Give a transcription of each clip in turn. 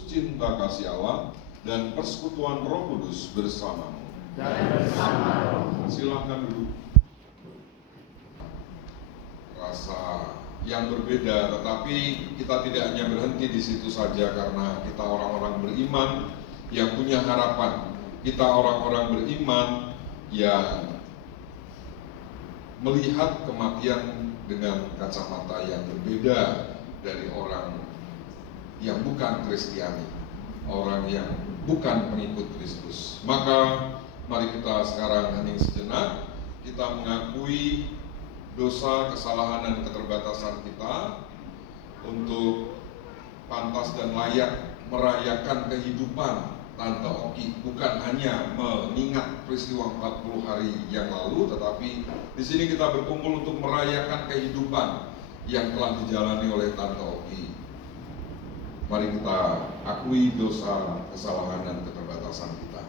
Kristus, cinta kasih Allah, dan persekutuan Roh Kudus bersamamu. Dan bersama rohmu. Silakan duduk. Rasa yang berbeda, tetapi kita tidak hanya berhenti di situ saja, karena kita orang-orang beriman yang punya harapan. Kita orang-orang beriman yang melihat kematian dengan kacamata yang berbeda dari orang yang bukan Kristiani, orang yang bukan pengikut Kristus. Maka mari kita sekarang hening sejenak, kita mengakui dosa, kesalahan, dan keterbatasan kita untuk pantas dan layak merayakan kehidupan Tante Oki, bukan hanya mengingat peristiwa 40 hari yang lalu, tetapi di sini kita berkumpul untuk merayakan kehidupan yang telah dijalani oleh Tante Oki. Mari kita akui dosa, kesalahan, dan keterbatasan kita.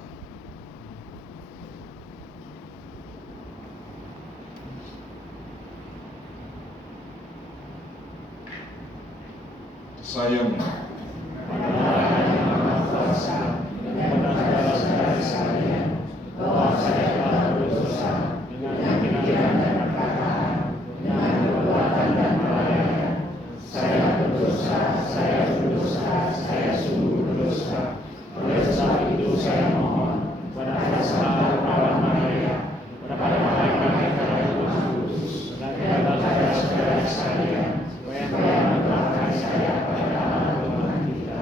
Saya bahwa saya telah berdosa dengan pikiran dan perkataan, dengan perbuatan dan kelalaian. Saya berdosa, saya sungguh berdosa. Oleh sebab itu saya mohon pada Allah Maria, pada malaikat yang kudus, dan kepada saudara sekalian, supaya mendoakan saya pada Allah Tuhan kita.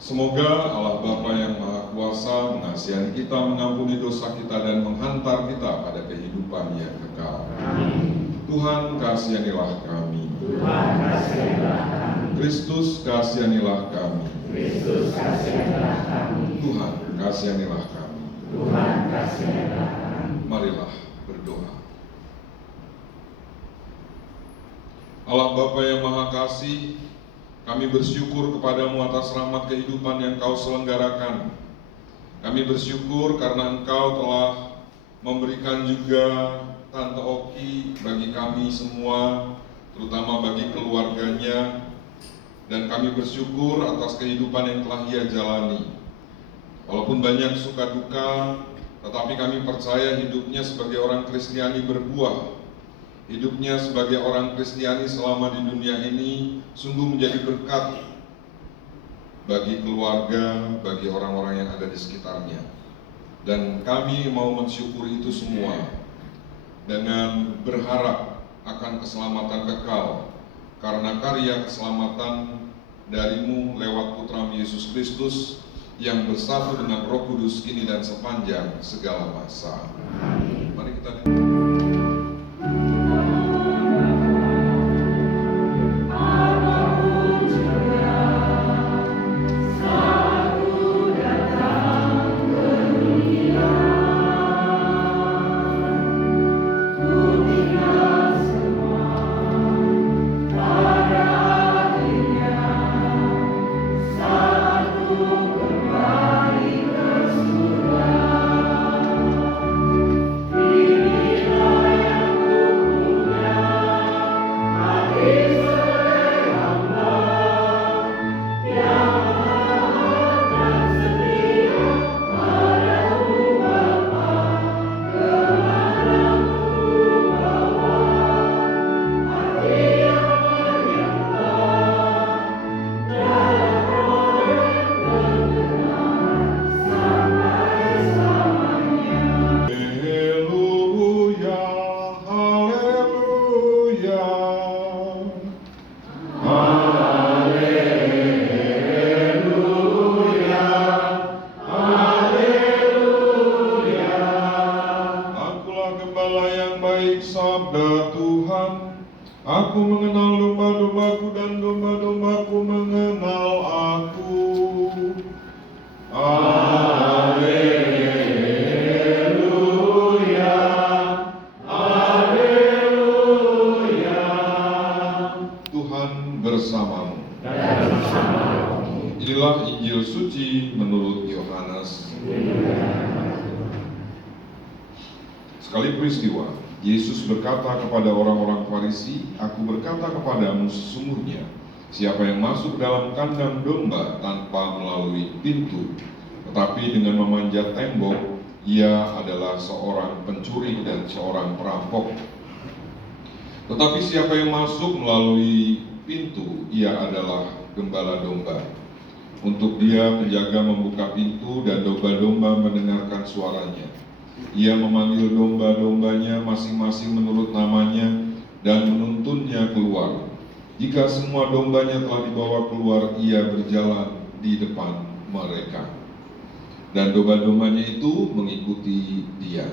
Semoga Allah Bapa yang Maha Kuasa mengasihani kita, mengampuni dosa kita, dan menghantar kita pada kehidupan yang kekal. Amin. Tuhan kasihanilah kami. Tuhan kasihanilah kami. Kristus kasihanilah kami. Kristus kasihanilah kami. Tuhan kasihanilah kami. Tuhan kasihanilah kami. Marilah berdoa. Allah Bapa yang Maha Kasih, kami bersyukur kepadamu atas rahmat kehidupan yang Kau selenggarakan. Kami bersyukur karena Engkau telah memberikan juga Tante Oki bagi kami semua, terutama bagi keluarganya, dan kami bersyukur atas kehidupan yang telah ia jalani. Walaupun banyak suka duka, tetapi kami percaya hidupnya sebagai orang Kristiani berbuah. Hidupnya sebagai orang Kristiani selama di dunia ini sungguh menjadi berkat bagi keluarga, bagi orang-orang yang ada di sekitarnya. Dan kami mau mensyukuri itu semua dengan berharap akan keselamatan kekal, karena karya keselamatan darimu lewat Putramu Yesus Kristus yang bersatu dengan Roh Kudus kini dan sepanjang segala masa. Mari kita Aku mengenal domba-dombaku dan domba-dombaku mengenal aku. Haleluya, haleluya. Tuhan bersamamu. Inilah Injil suci menurut Yohanes. Sekali peristiwa, Yesus berkata kepada orang-orang Farisi, "Aku berkata kepadamu sesungguhnya, Siapa yang masuk dalam kandang domba tanpa melalui pintu, tetapi dengan memanjat tembok, ia adalah seorang pencuri dan seorang perampok. Tetapi siapa yang masuk melalui pintu, ia adalah gembala domba. Untuk dia penjaga membuka pintu dan domba-domba mendengarkan suaranya. Ia memanggil domba-dombanya masing-masing menurut namanya dan menuntunnya keluar. Jika semua dombanya telah dibawa keluar, ia berjalan di depan mereka. Dan domba-dombanya itu mengikuti dia,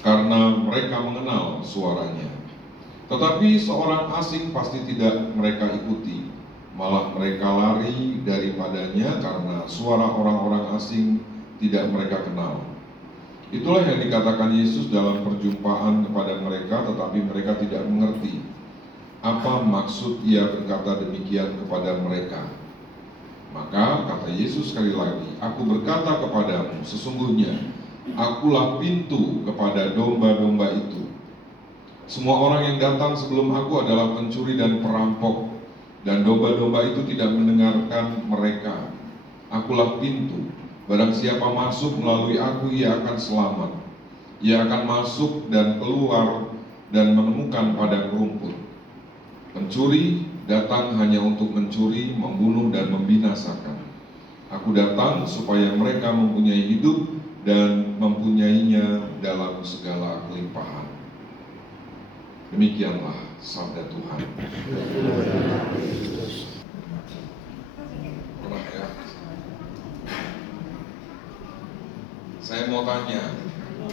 karena mereka mengenal suaranya. Tetapi seorang asing pasti tidak mereka ikuti, malah mereka lari daripadanya karena suara orang-orang asing tidak mereka kenal. Itulah yang dikatakan Yesus dalam perjumpaan kepada mereka, tetapi mereka tidak mengerti apa maksud ia berkata demikian kepada mereka. Maka kata Yesus sekali lagi, "Aku berkata kepadamu, sesungguhnya akulah pintu kepada domba-domba itu. Semua orang yang datang sebelum aku adalah pencuri dan perampok, dan domba-domba itu tidak mendengarkan mereka. Akulah pintu. Barang siapa masuk melalui aku, ia akan selamat. Ia akan masuk dan keluar dan menemukan padang rumput. Pencuri datang hanya untuk mencuri, membunuh, dan membinasakan. Aku datang supaya mereka mempunyai hidup dan mempunyainya dalam segala kelimpahan." Demikianlah sabda Tuhan. Pernah ya? Saya mau tanya,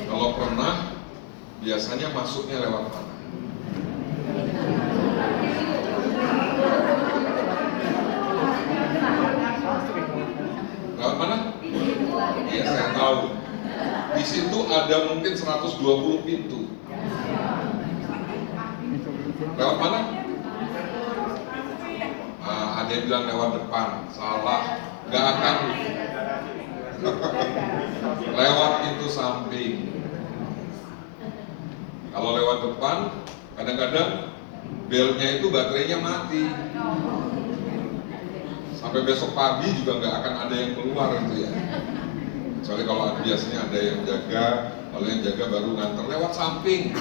kalau pernah, biasanya masuknya lewat mana? Lewat mana? Iya, saya tahu. Di situ ada mungkin 120 pintu. Lewat mana? Ada yang bilang lewat depan. Salah. Gak akan. Lewat pintu samping. Kalau lewat depan, kadang-kadang belnya itu baterainya mati. Sampai besok pagi juga nggak akan ada yang keluar itu ya. Kecuali kalau biasanya ada yang jaga, kalau yang jaga baru nganter lewat samping.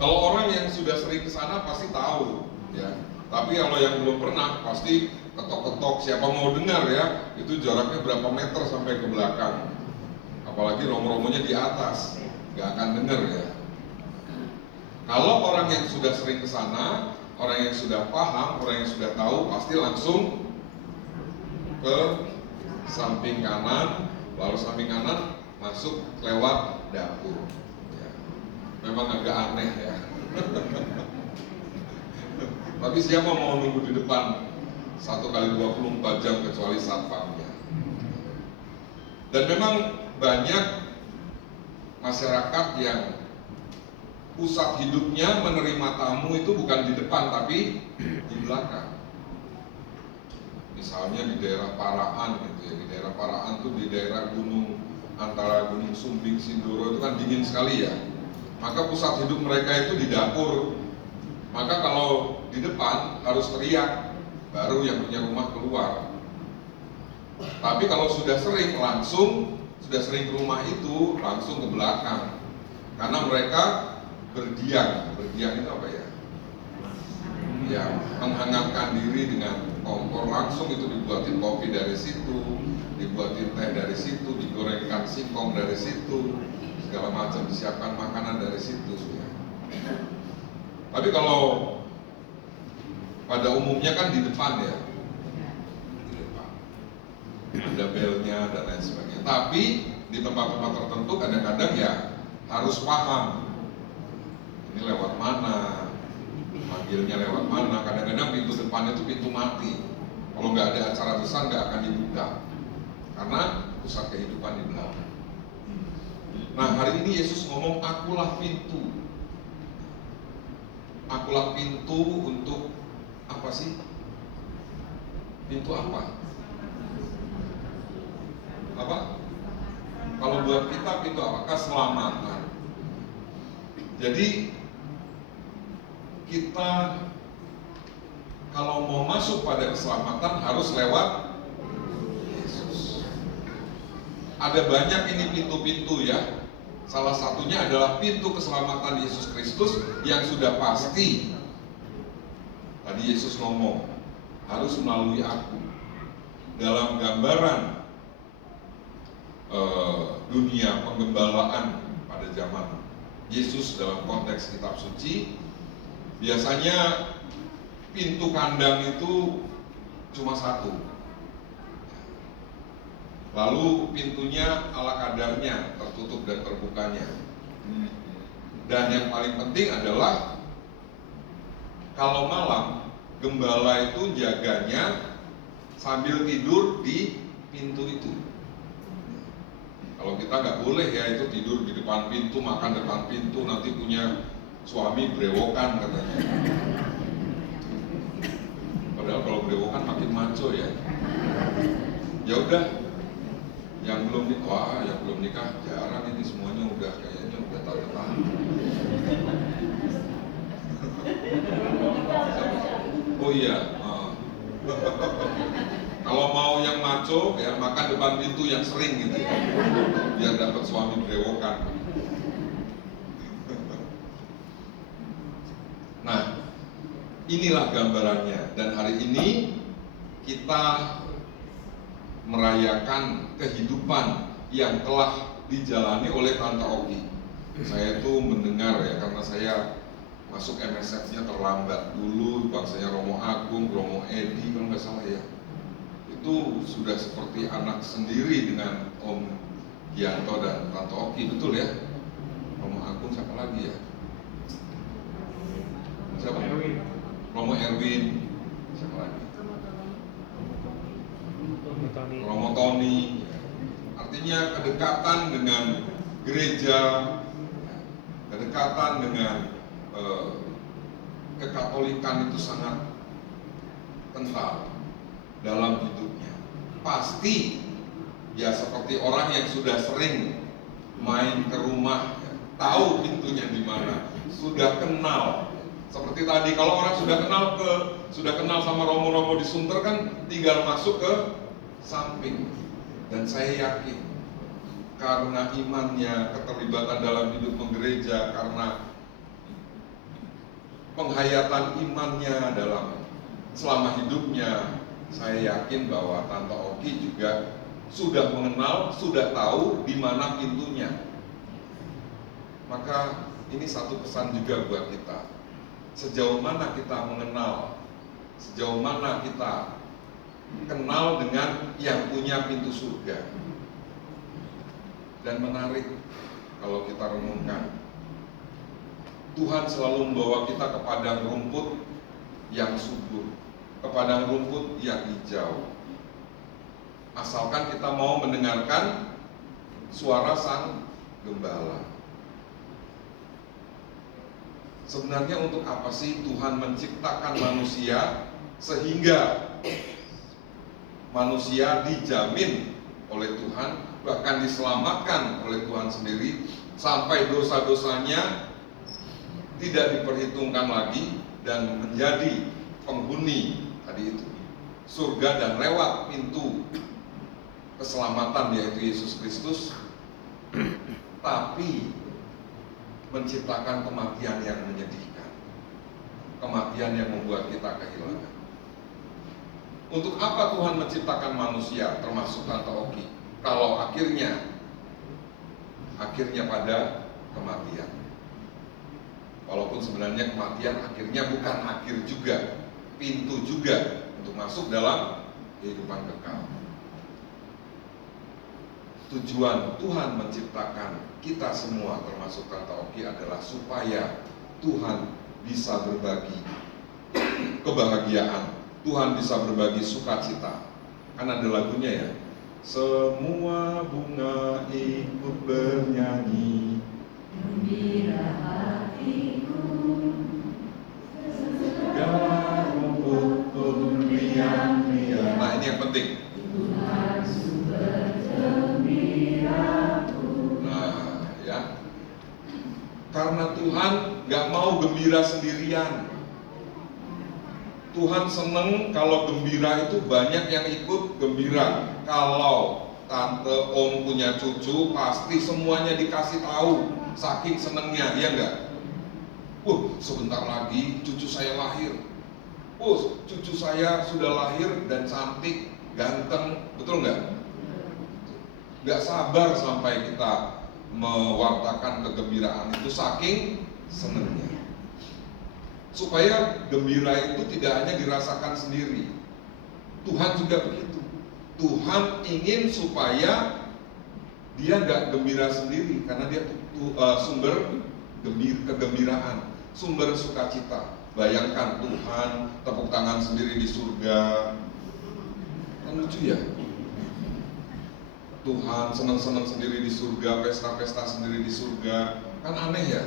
Kalau orang yang sudah sering ke sana pasti tahu, ya. Tapi kalau yang belum pernah pasti ketok-ketok. Siapa mau dengar ya? Itu jaraknya berapa meter sampai ke belakang. Apalagi romo-romonya di atas, nggak akan dengar ya. Kalau orang yang sudah sering ke sana, orang yang sudah paham, orang yang sudah tahu, pasti langsung ke samping kanan, lalu samping kanan masuk lewat dapur. Ya. Memang agak aneh ya. Tapi siapa mau nunggu di depan 1x24 jam kecuali satpamnya. Dan memang banyak masyarakat yang pusat hidupnya menerima tamu itu bukan di depan tapi di belakang. Misalnya di daerah Paraan gitu ya, di daerah Paraan tuh di daerah gunung antara Gunung Sumbing, Sindoro itu kan dingin sekali ya. Maka pusat hidup mereka itu di dapur. Maka kalau di depan harus teriak, baru yang punya rumah keluar. Tapi kalau sudah sering ke rumah itu langsung ke belakang. Karena mereka berdiam itu apa ya? Ya, menghangatkan diri dengan kompor, langsung itu dibuatin kopi dari situ, dibuatin teh dari situ, digorengkan singkong dari situ, segala macam disiapkan makanan dari situ ya. Tapi kalau pada umumnya kan di depan ya, di depan ada belnya dan lain sebagainya. Tapi di tempat-tempat tertentu kadang-kadang ya harus paham ini lewat mana, manggilnya lewat mana. Kadang-kadang pintu depan itu pintu mati. Kalau nggak ada acara besar nggak akan dibuka karena pusat kehidupan di belakang. Nah, hari ini Yesus ngomong, akulah pintu. Akulah pintu untuk apa sih? Pintu apa? Apa? Kalau buat kita pintu apa? Keselamatan. Jadi kita kalau mau masuk pada keselamatan harus lewat Yesus. Ada banyak ini pintu-pintu ya. Salah satunya adalah pintu keselamatan Yesus Kristus yang sudah pasti. Tadi Yesus ngomong, harus melalui aku. Dalam gambaran dunia penggembalaan pada zaman Yesus dalam konteks kitab suci, biasanya pintu kandang itu cuma satu. Lalu pintunya ala kadarnya, tertutup dan terbukanya. Dan yang paling penting adalah kalau malam, gembala itu jaganya sambil tidur di pintu itu. Kalau kita nggak boleh ya itu tidur di depan pintu, makan depan pintu, nanti punya suami brewokan katanya. Padahal kalau brewokan makin maco ya. Ya udah, yang belum nikah jarang ini semuanya udah kayaknya udah tanda tangan. Oh iya, kalau mau yang maco ya makan depan pintu yang sering gitu ya, biar dapat suami brewokan. Nah, inilah gambarannya, dan hari ini kita merayakan kehidupan yang telah dijalani oleh Tante Oki. Saya itu mendengar ya, karena saya masuk MSF-nya terlambat. Dulu bangsanya Romo Agung, Romo Edi kalau nggak salah ya. Itu sudah seperti anak sendiri dengan Om Gianto dan Tante Oki, betul ya? Romo Agung siapa lagi ya? Siapa? Romo Erwin. Siapa lagi? Romo Tony. Artinya kedekatan dengan gereja, kedekatan dengan kekatolikan itu sangat kental dalam hidupnya. Pasti ya seperti orang yang sudah sering main ke rumah, ya, tahu pintunya di mana, sudah kenal. Seperti tadi, kalau orang sudah kenal sama Romo-Romo di Sunter kan tinggal masuk ke samping. Dan saya yakin karena imannya, keterlibatan dalam hidup menggereja, karena penghayatan imannya dalam selama hidupnya, saya yakin bahwa Tante Oki juga sudah mengenal, sudah tahu di mana pintunya. Maka ini satu pesan juga buat kita. Sejauh mana kita mengenal, sejauh mana kita kenal dengan yang punya pintu surga. Dan menarik kalau kita renungkan, Tuhan selalu membawa kita ke padang rumput yang subur, ke padang rumput yang hijau, asalkan kita mau mendengarkan suara Sang Gembala. Sebenarnya untuk apa sih Tuhan menciptakan manusia sehingga manusia dijamin oleh Tuhan, bahkan diselamatkan oleh Tuhan sendiri, sampai dosa-dosanya tidak diperhitungkan lagi dan menjadi penghuni tadi itu surga dan lewat pintu keselamatan yaitu Yesus Kristus, tapi menciptakan kematian yang menyedihkan, kematian yang membuat kita kehilangan. Untuk apa Tuhan menciptakan manusia, termasuk Tante Oki, kalau akhirnya pada kematian? Walaupun sebenarnya kematian akhirnya bukan akhir juga, pintu juga untuk masuk dalam kehidupan kekal. Tujuan Tuhan menciptakan kita semua termasuk Tante Oki adalah supaya Tuhan bisa berbagi kebahagiaan, Tuhan bisa berbagi sukacita. Kan ada lagunya ya, semua bunga ikut bernyanyi, gembira hatiku, segala rumput pun riang-riang. Nah ini yang penting. Tuhan sumber gembiraku. Nah ya, karena Tuhan gak mau gembira sendirian. Tuhan seneng kalau gembira itu banyak yang ikut gembira. Kalau tante, om punya cucu, pasti semuanya dikasih tahu, saking senengnya, iya enggak? Sebentar lagi cucu saya lahir. Cucu saya sudah lahir dan cantik, ganteng, betul enggak? Enggak sabar sampai kita mewartakan kegembiraan itu saking senengnya. Supaya gembira itu tidak hanya dirasakan sendiri. Tuhan juga begitu. Tuhan ingin supaya dia nggak gembira sendiri, karena dia sumber kegembiraan, sumber sukacita. Bayangkan Tuhan tepuk tangan sendiri di surga, kan lucu ya? Tuhan senang-senang sendiri di surga, pesta-pesta sendiri di surga, kan aneh ya?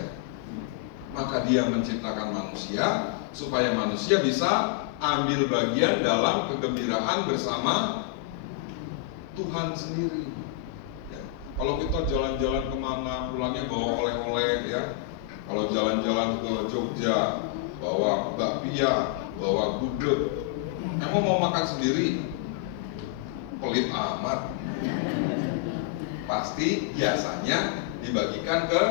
Maka dia menciptakan manusia supaya manusia bisa ambil bagian dalam kegembiraan bersama Tuhan sendiri. Ya. Kalau kita jalan-jalan kemana, pulangnya bawa oleh-oleh ya. Kalau jalan-jalan ke Jogja, bawa bakpia, bawa gudeg. Emang mau makan sendiri? Pelit amat. Pasti biasanya dibagikan ke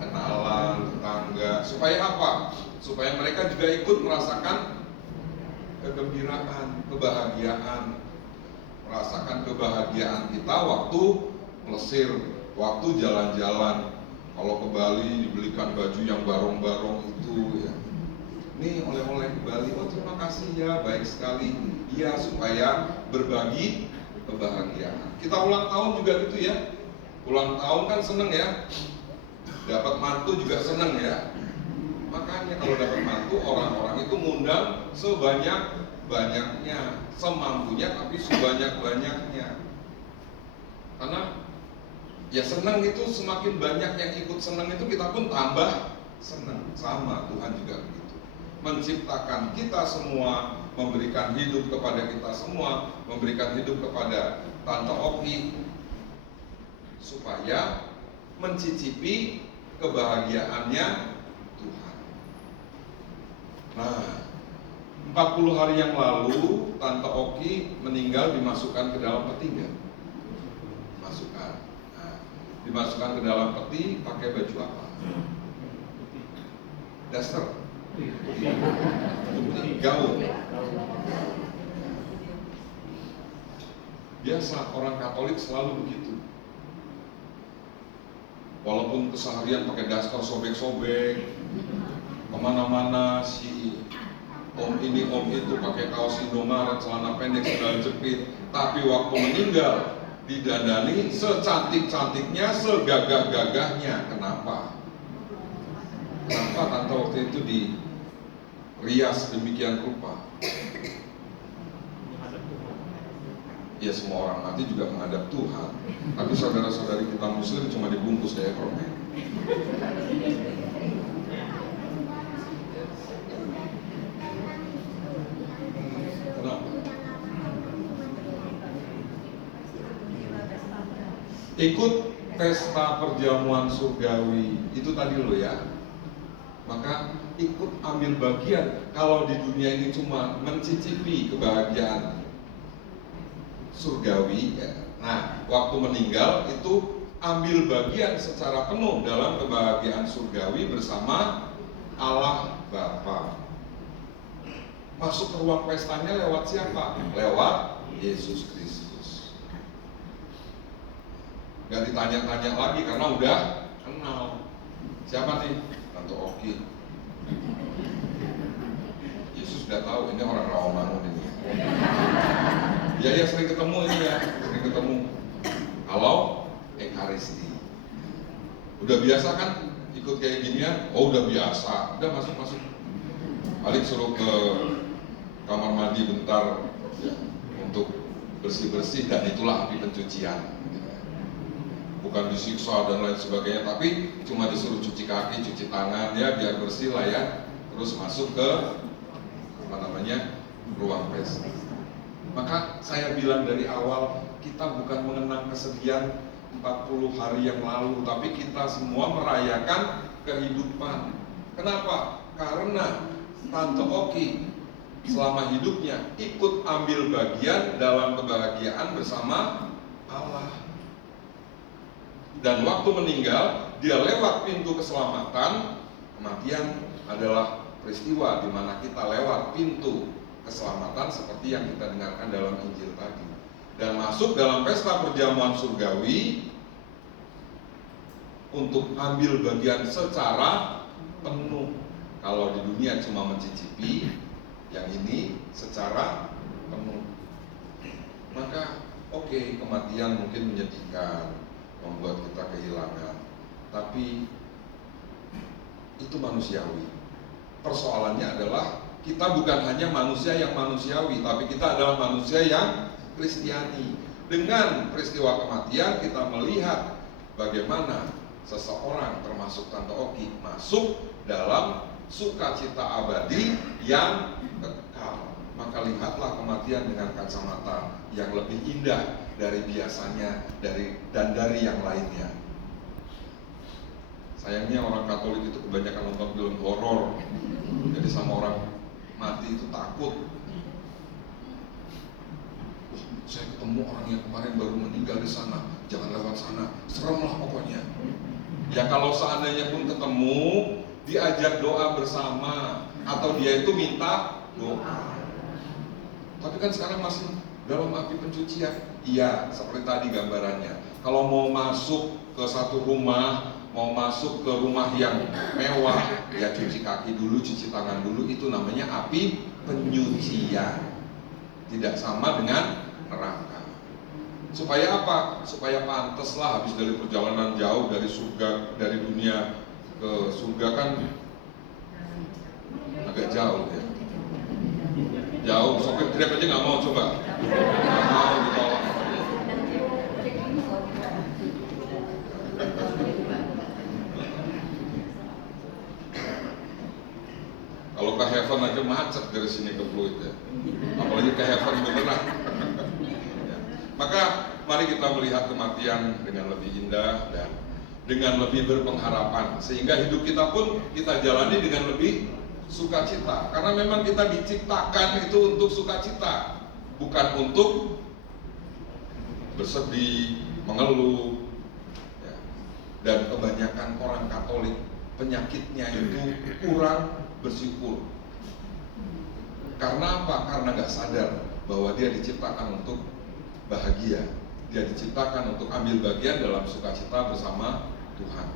kenalan, tetangga. Supaya apa? Supaya mereka juga ikut merasakan kegembiraan, kebahagiaan. Merasakan kebahagiaan kita waktu plesir, waktu jalan-jalan. Kalau ke Bali dibelikan baju yang barong-barong itu ya. Nih oleh-oleh ke Bali, terima kasih ya, baik sekali. Iya, supaya berbagi kebahagiaan. Kita ulang tahun juga gitu ya. Ulang tahun kan seneng ya. Dapat mantu juga seneng ya. Makanya kalau dapat mantu, orang-orang itu ngundang sebanyak-banyaknya, semampunya tapi sebanyak-banyaknya. Karena ya seneng itu, semakin banyak yang ikut seneng itu kita pun tambah seneng. Sama Tuhan juga begitu. Menciptakan kita semua, memberikan hidup kepada kita semua, memberikan hidup kepada Tante Oki, supaya mencicipi kebahagiaannya Tuhan. Nah, 40 hari yang lalu Tante Oki meninggal, dimasukkan ke dalam peti enggak? Masukkan. Nah, dimasukkan ke dalam peti pakai baju apa? Daster. Gaun. Biasa orang Katolik selalu begitu. Walaupun keseharian pakai daster sobek-sobek, kemana-mana si om ini om itu pakai kaos Indomaret, celana pendek, sandal jepit, tapi waktu meninggal didandani secantik-cantiknya, segagah-gagahnya. Kenapa? Kenapa Tante waktu itu dirias demikian rupa? Ya semua orang mati juga menghadap Tuhan. Tapi saudara-saudari kita Muslim cuma dibungkus kayak permen. Kenapa? Ikut pesta perjamuan surgawi itu tadi lo ya. Maka ikut ambil bagian. Kalau di dunia ini cuma mencicipi kebahagiaan surgawi ya. Nah, waktu meninggal itu ambil bagian secara penuh dalam kebahagiaan surgawi bersama Allah Bapa. Masuk ke ruang pestanya lewat siapa? Lewat Yesus Kristus. Gak ditanya-tanya lagi karena udah kenal. Siapa nih? Tante Oki. Yesus udah tahu ini orang Rawamangun ini. Ya sering ketemu ini ya, sering ketemu. Kalau Ekaristi, udah biasa kan ikut kayak ginian? Oh udah biasa, udah masuk. Paling suruh ke kamar mandi bentar ya, untuk bersih-bersih, dan itulah api pencucian. Bukan disiksa dan lain sebagainya, tapi cuma disuruh cuci kaki, cuci tangan ya biar bersih lah ya. Terus masuk ke ruang pesta. Maka saya bilang dari awal, kita bukan mengenang kesedihan 40 hari yang lalu, tapi kita semua merayakan kehidupan. Kenapa? Karena Tante Oki selama hidupnya ikut ambil bagian dalam kebahagiaan bersama Allah. Dan waktu meninggal, dia lewat pintu keselamatan. Kematian adalah peristiwa di mana kita lewat pintu keselamatan seperti yang kita dengarkan dalam Injil tadi, dan masuk dalam pesta perjamuan surgawi untuk ambil bagian secara penuh. Kalau di dunia cuma mencicipi, yang ini secara penuh. Maka kematian mungkin menyedihkan, membuat kita kehilangan, tapi itu manusiawi. Persoalannya adalah kita bukan hanya manusia yang manusiawi, tapi kita adalah manusia yang Kristiani. Dengan peristiwa kematian kita melihat bagaimana seseorang termasuk Tante Oki masuk dalam sukacita abadi yang kekal. Maka lihatlah kematian dengan kacamata yang lebih indah dari biasanya, dari yang lainnya. Sayangnya orang Katolik itu kebanyakan nonton film horor, jadi sama orang mati itu takut. Saya ketemu orang yang kemarin baru meninggal di sana, jangan lewat sana, serem lah pokoknya. Ya kalau seandainya pun ketemu, diajak doa bersama, atau dia itu minta doa. Tapi kan sekarang masih dalam api pencucian. Iya, seperti tadi gambarannya. Kalau mau masuk ke satu rumah, mau masuk ke rumah yang mewah, ya cuci kaki dulu, cuci tangan dulu, itu namanya api penyucian. Tidak sama dengan neraka. Supaya apa? Supaya pantas lah habis dari perjalanan jauh dari surga, dari dunia ke surga kan agak jauh ya. Jauh, sopir Grab aja nggak mau coba, nggak mau ditolak. Kalau ke heaven aja macet dari sini ke Pluit ya, apalagi ke heaven beneran. Ya. Maka mari kita melihat kematian dengan lebih indah dan dengan lebih berpengharapan, sehingga hidup kita pun kita jalani dengan lebih sukacita, karena memang kita diciptakan itu untuk sukacita, bukan untuk bersedih, mengeluh ya. Dan kebanyakan orang Katolik penyakitnya itu kurang bersyukur. Karena apa? Karena nggak sadar bahwa dia diciptakan untuk bahagia, dia diciptakan untuk ambil bagian dalam sukacita bersama Tuhan.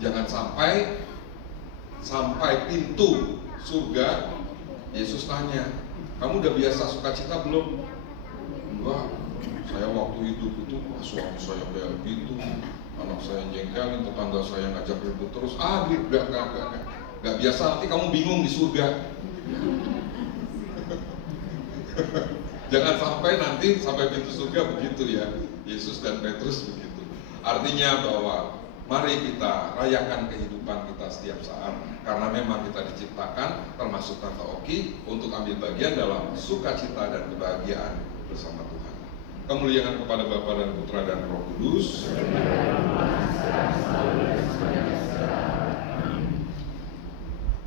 Jangan sampai pintu surga, Yesus tanya, kamu udah biasa sukacita belum? Enggak, saya waktu hidup itu suami saya kayak gitu, anak saya jengkelin, tetangga saya ngajak ribut terus. Gak biasa, nanti kamu bingung di surga. Jangan sampai nanti sampai pintu surga begitu ya, Yesus dan Petrus begitu. Artinya bahwa mari kita rayakan kehidupan kita setiap saat, karena memang kita diciptakan, termasuk Tante Oki, untuk ambil bagian dalam sukacita dan kebahagiaan bersama Tuhan. Kemuliaan kepada Bapa dan Putra dan Roh Kudus.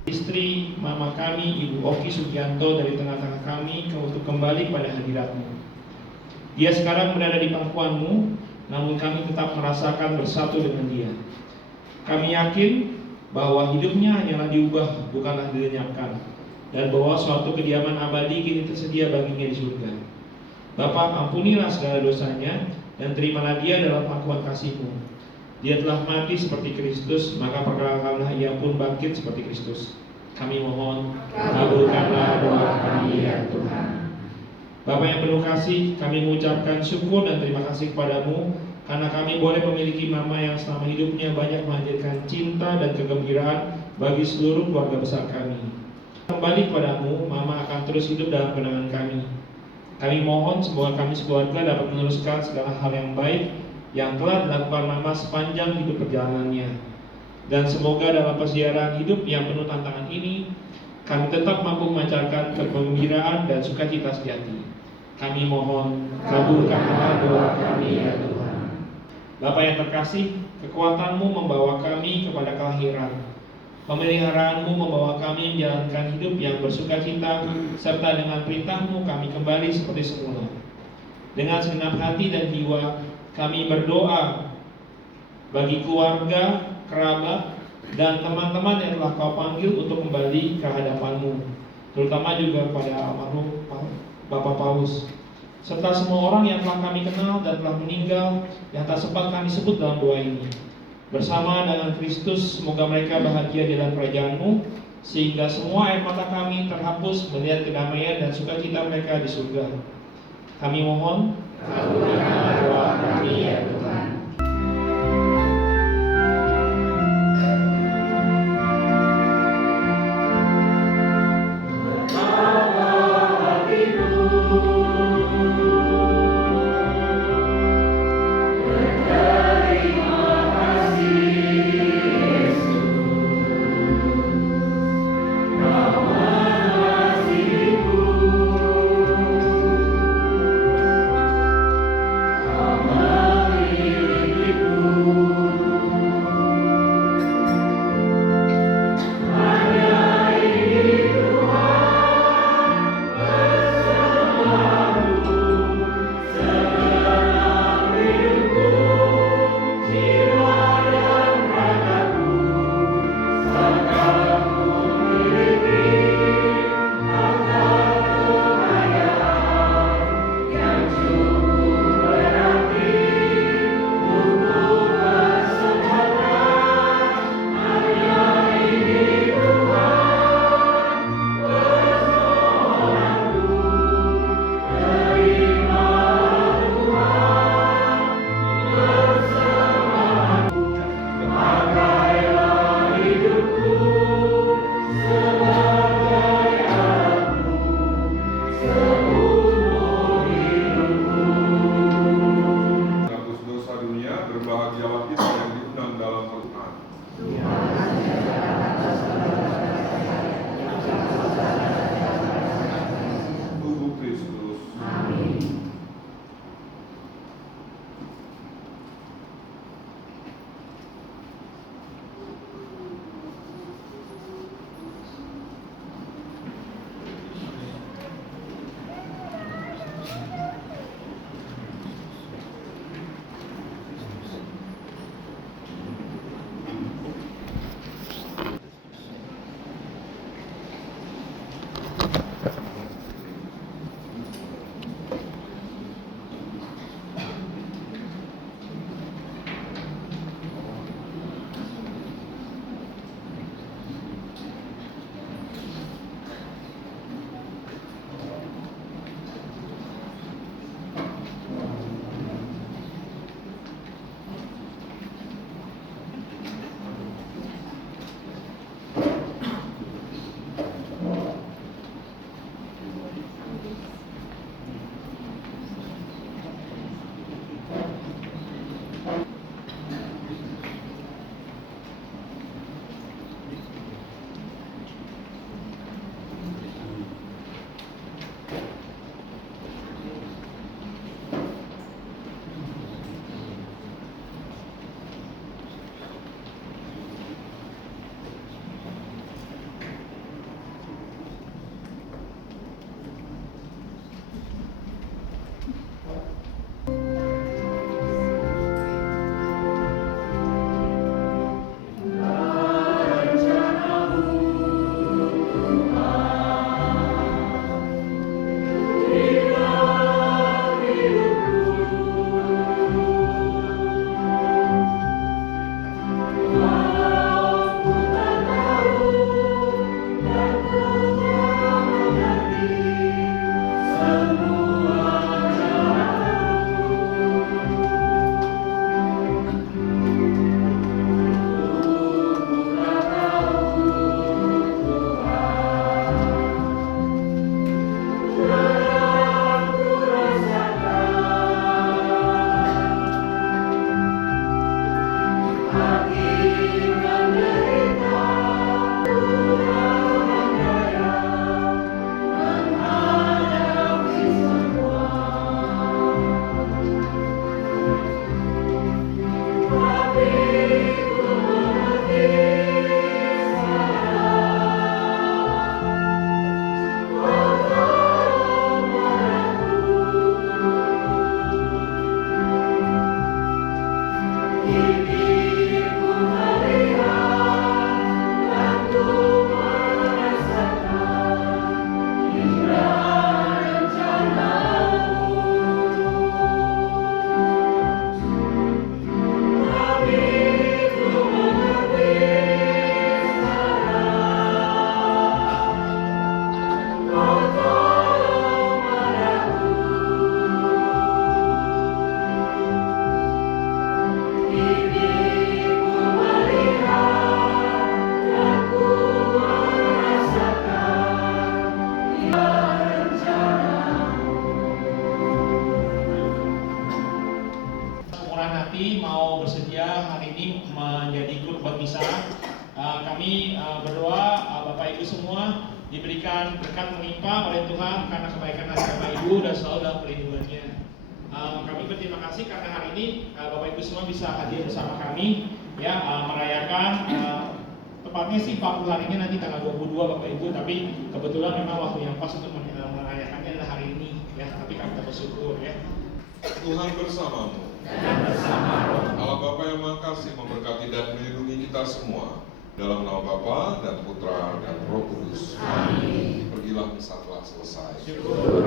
Istri mama kami, Ibu Oki Sugianto, dari tengah-tengah kami untuk kembali pada hadirat-Mu. Dia sekarang berada di pangkuan-Mu, namun kami tetap merasakan bersatu dengan dia. Kami yakin bahwa hidupnya hanyalah diubah, bukanlah dilenyapkan, dan bahwa suatu kediaman abadi kini tersedia baginya di surga. Bapa, ampunilah segala dosanya, dan terimalah dia dalam pangkuan kasih-Mu. Dia telah mati seperti Kristus, maka perkenalkanlah ia pun bangkit seperti Kristus. Kami mohon, kabulkanlah doa kami ya Tuhan. Bapa yang penuh kasih, kami mengucapkan syukur dan terima kasih kepadamu, karena kami boleh memiliki mama yang selama hidupnya banyak menghadirkan cinta dan kegembiraan bagi seluruh keluarga besar kami. Kembali kepadamu, mama akan terus hidup dalam kenangan kami. Kami mohon semoga kami sekeluarga dapat meneruskan segala hal yang baik yang telah dilakukan mama sepanjang hidup perjalanannya. Dan semoga dalam perjalanan hidup yang penuh tantangan ini, kami tetap mampu memancarkan kegembiraan dan sukacita sejati. Kami mohon, kabulkanlah doa kami ya Tuhan. Bapa yang terkasih, kekuatan-Mu membawa kami kepada kelahiran. Pemeliharaanmu membawa kami menjalankan hidup yang bersukacita, serta dengan perintahmu kami kembali seperti semula. Dengan segenap hati dan jiwa kami berdoa bagi keluarga, kerabat, dan teman-teman yang telah kau panggil untuk kembali ke hadapanmu, terutama juga pada almarhum Bapak Paulus, serta semua orang yang telah kami kenal dan telah meninggal yang tak sempat kami sebut dalam doa ini. Bersama dengan Kristus, semoga mereka bahagia di dalam kerajaan-Mu, sehingga semua air mata kami terhapus melihat kedamaian dan sukacita mereka di surga. Kami mohon, kabulkanlah doa kami ya Tuhan. Amen. hati mau bersedia hari ini menjadi ikut buat misa, kami berdoa Bapak Ibu semua diberikan berkat melimpah oleh Tuhan karena kebaikan hati Bapak Ibu dan selalu dalam perlindungannya. Kami berterima kasih karena hari ini Bapak Ibu semua bisa hadir bersama kami, ya, merayakan tepatnya sih 40 harinya nanti tanggal 22 Bapak Ibu, tapi kebetulan memang waktu yang pas untuk merayakannya adalah hari ini, ya. Tapi kami tetap bersyukur, ya. Tuhan bersamamu. Allah Bapa yang Maha Kasih memberkati dan melindungi kita semua. Dalam nama Bapa dan Putra dan Roh Kudus. Amin. Pergilah misa telah selesai. Syukur.